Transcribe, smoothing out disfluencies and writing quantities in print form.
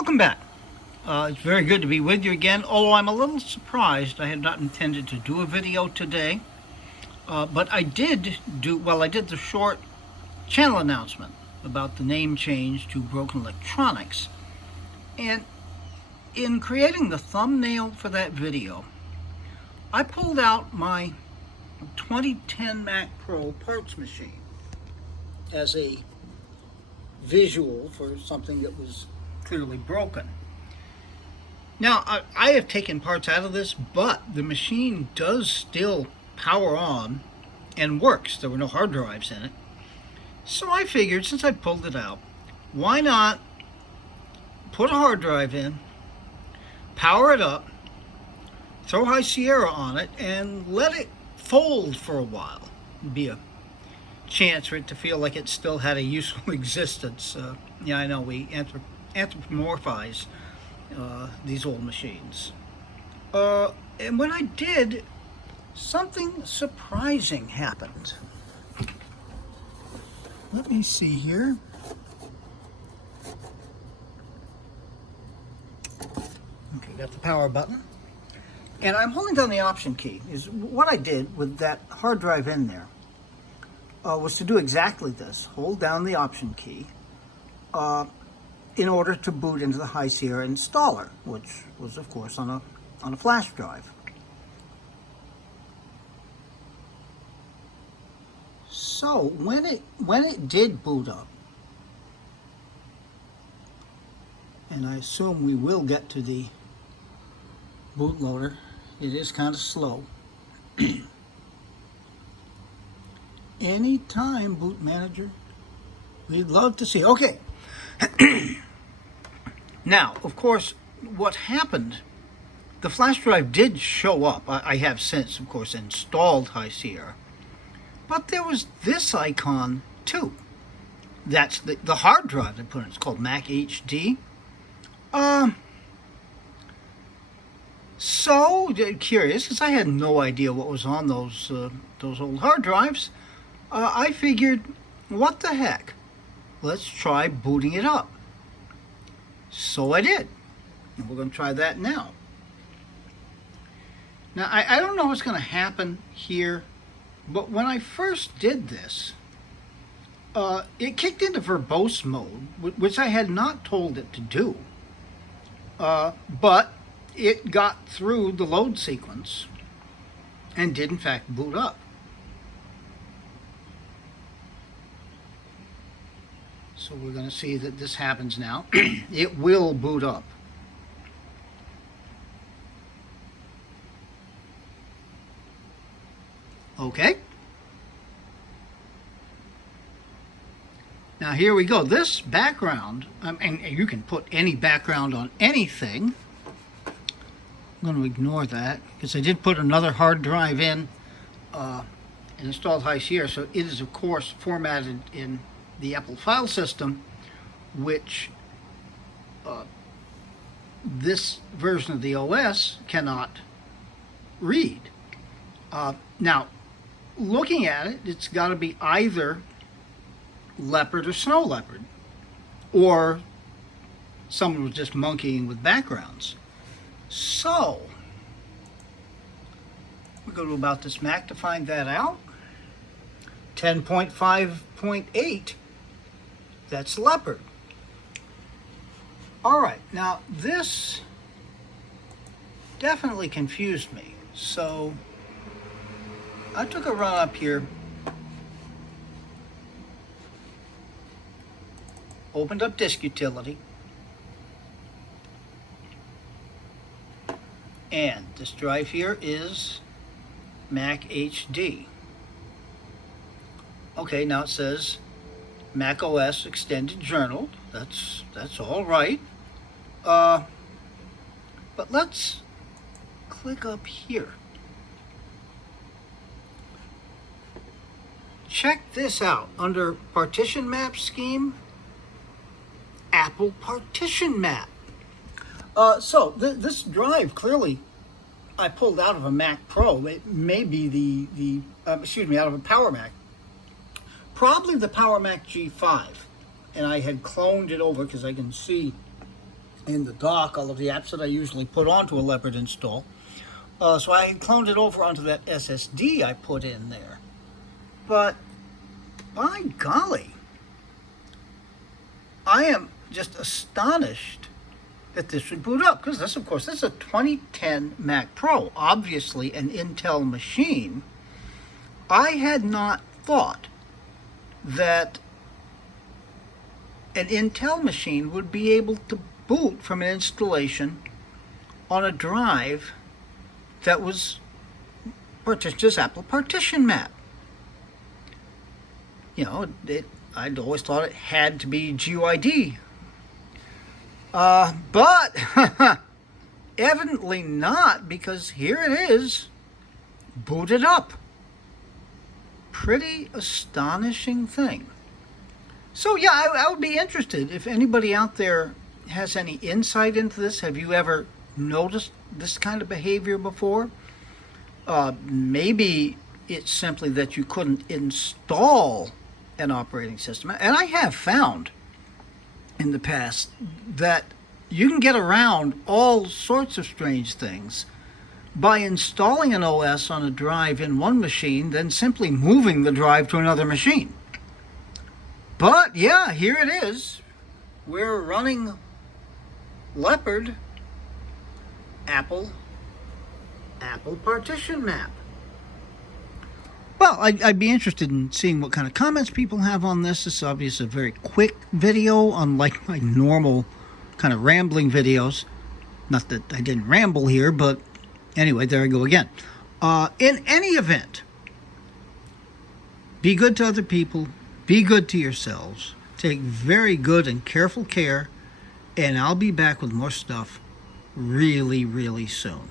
Welcome back. It's very good to be with you again, although I'm a little surprised. I had not intended to do a video today, but I did the short channel announcement about the name change to Broken Electronics. And in creating the thumbnail for that video, I pulled out my 2010 Mac Pro parts machine as a visual for something that was clearly broken. Now, I have taken parts out of this, but the machine does still power on and works. There were no hard drives in it. So I figured, since I pulled it out, why not put a hard drive in, power it up, throw High Sierra on it, and let it fold for a while. It'd be a chance for it to feel like it still had a useful existence. Yeah, I know we anthropomorphize these old machines. And when I did, something surprising happened. Let me see here. Okay, got the power button. And I'm holding down the option key. What I did with that hard drive in there was to do exactly this. Hold down the option key in order to boot into the High Sierra installer, which was, of course, on a flash drive. So when it did boot up, and I assume we will get to the bootloader, it is kind of slow. Anytime, boot manager, we'd love to see. Okay. Now, of course, what happened, the flash drive did show up. I have since, of course, installed High Sierra. But there was this icon, too. That's the hard drive they put in. It's called Mac HD. So, curious, because I had no idea what was on those old hard drives. I figured, what the heck? Let's try booting it up. So I did. And we're going to try that now. Now, I don't know what's going to happen here, but when I first did this, it kicked into verbose mode, which I had not told it to do. But it got through the load sequence and did, in fact, boot up. So we're going to see that this happens now. It will boot up. Okay. Now here we go. This background, and you can put any background on anything. I'm going to ignore that because I did put another hard drive in and installed High Sierra. So it is, of course, formatted in the Apple file system, which this version of the OS cannot read. Now, looking at it, it's got to be either Leopard or Snow Leopard, or someone was just monkeying with backgrounds. So, we go to About This Mac to find that out. 10.5.8, that's Leopard. All right, now this definitely confused me. So I took a run up here, opened up Disk Utility, and this drive here is Mac HD. Okay, now it says Mac OS Extended Journal. That's all right. But let's click up here. Check this out. Under Partition Map scheme, Apple Partition Map. So this drive clearly I pulled out of a Mac Pro. It may be out of a Power Mac. Probably the Power Mac G5. And I had cloned it over because I can see in the dock, all of the apps that I usually put onto a Leopard install. So I cloned it over onto that SSD I put in there. But, by golly, I am just astonished that this would boot up. Because this, of course, this is a 2010 Mac Pro, obviously an Intel machine. I had not thought that an Intel machine would be able to boot from an installation on a drive that was just Apple Partition Map. You know, I'd always thought it had to be GUID. But evidently not, because here it is, booted up. Pretty astonishing thing. So yeah, I would be interested if anybody out there has any insight into this. Have you ever noticed this kind of behavior before? Maybe it's simply that you couldn't install an operating system. And I have found in the past that you can get around all sorts of strange things by installing an OS on a drive in one machine, then simply moving the drive to another machine. But yeah, here it is. We're running Leopard Apple Partition Map. Well, I'd be interested in seeing what kind of comments people have on this. This is obviously a very quick video, unlike my normal kind of rambling videos. Not that I didn't ramble here, but anyway, there I go again. In any event, be good to other people. Be good to yourselves. Take very good and careful care. And I'll be back with more stuff really, really soon.